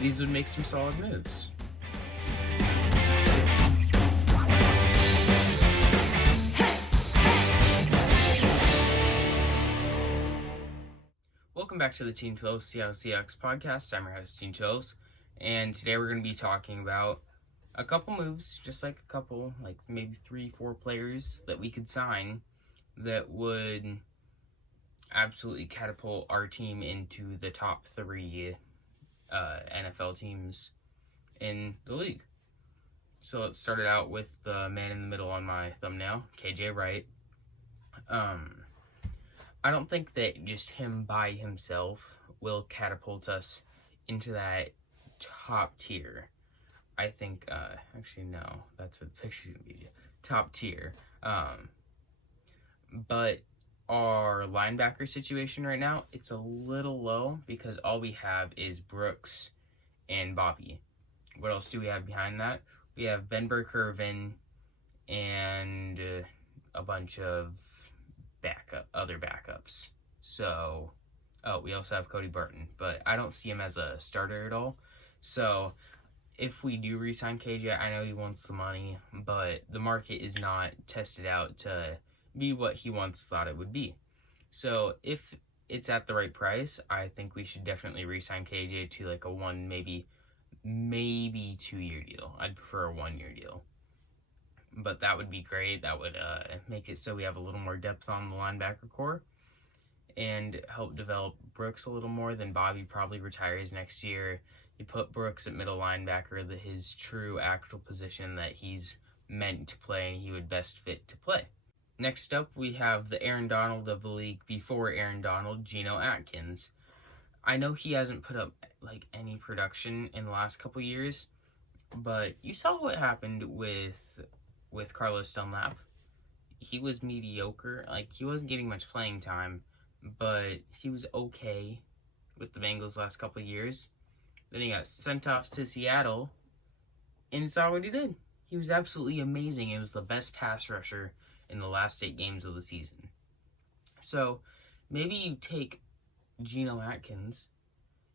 these would make some solid moves. Welcome back to the Team 12 Seattle Seahawks podcast. I'm your host, Team 12, and today we're going to be talking about a couple moves, just like a couple, like maybe 3-4 players that we could sign that would absolutely catapult our team into the top 3 NFL teams in the league. So let's start it out with the man in the middle on my thumbnail, KJ Wright. I don't think that just him by himself will catapult us into that top tier. I think, actually no, that's what the picture's gonna be, top tier. But our linebacker situation right now, it's a little low because all we have is Brooks and Bobby. What else do we have behind that? We have Ben Burke-Irvin and a bunch of other backups. So, we also have Cody Barton, but I don't see him as a starter at all. So, if we do re-sign KJ, I know he wants the money, but the market is not tested out to be what he once thought it would be. So, if it's at the right price, I think we should definitely re-sign KJ to like a 1, maybe 2-year deal. I'd prefer a 1-year deal. But that would be great. That would make it so we have a little more depth on the linebacker core and help develop Brooks a little more. Then Bobby probably retires next year. You put Brooks at middle linebacker, his true actual position that he's meant to play and he would best fit to play. Next up, we have the Aaron Donald of the league before Aaron Donald, Geno Atkins. I know he hasn't put up like any production in the last couple years, but you saw what happened with Carlos Dunlap. He was mediocre. Like, he wasn't getting much playing time, but he was okay with the Bengals last couple of years. Then he got sent off to Seattle and saw what he did. He was absolutely amazing. It was the best pass rusher in the last 8 games of the season. So maybe you take Geno Atkins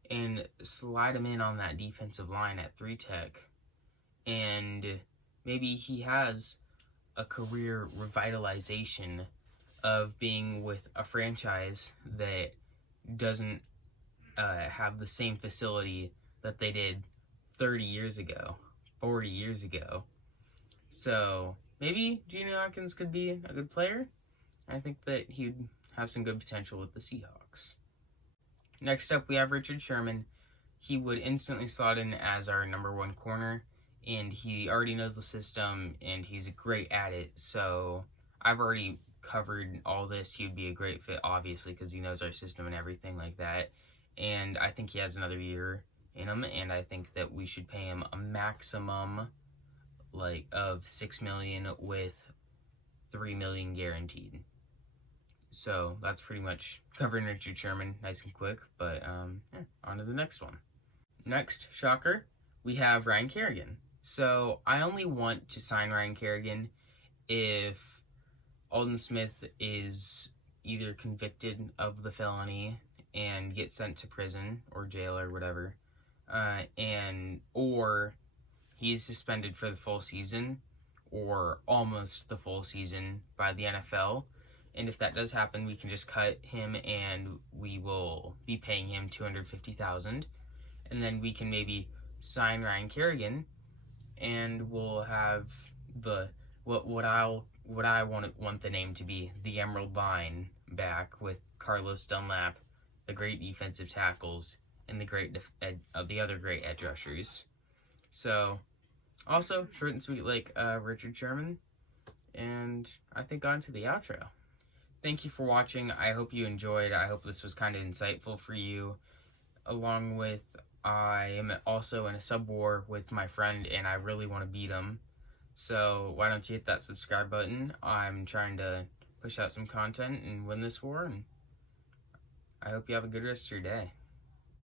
and slide him in on that defensive line at 3-tech, and maybe he has a career revitalization of being with a franchise that doesn't have the same facility that they did 30 years ago, 40 years ago. So maybe Geno Atkins could be a good player. I think that he'd have some good potential with the Seahawks. Next up, we have Richard Sherman. He would instantly slot in as our number 1 corner, and he already knows the system, and he's great at it. So I've already covered all this. He would be a great fit, obviously, because he knows our system and everything like that. And I think he has another year in him, and I think that we should pay him a maximum of $6 million with $3 million guaranteed. So that's pretty much covering Richard Sherman, nice and quick. But on to the next one. Next, shocker, we have Ryan Kerrigan. So I only want to sign Ryan Kerrigan if Aldon Smith is either convicted of the felony and gets sent to prison or jail or whatever, or he's suspended for the full season or almost the full season by the NFL. And if that does happen, we can just cut him and we will be paying him $250,000, and then we can maybe sign Ryan Kerrigan, and we'll have the what I want the name to be, the Emerald Line, back with Carlos Dunlap, the great defensive tackles, and the other great edge rushers. So, also short and sweet like Richard Sherman, and I think on to the outro. Thank you for watching. I hope you enjoyed. I hope this was kind of insightful for you. Along with, I am also in a sub war with my friend, and I really want to beat him. So why don't you hit that subscribe button? I'm trying to push out some content and win this war, and I hope you have a good rest of your day.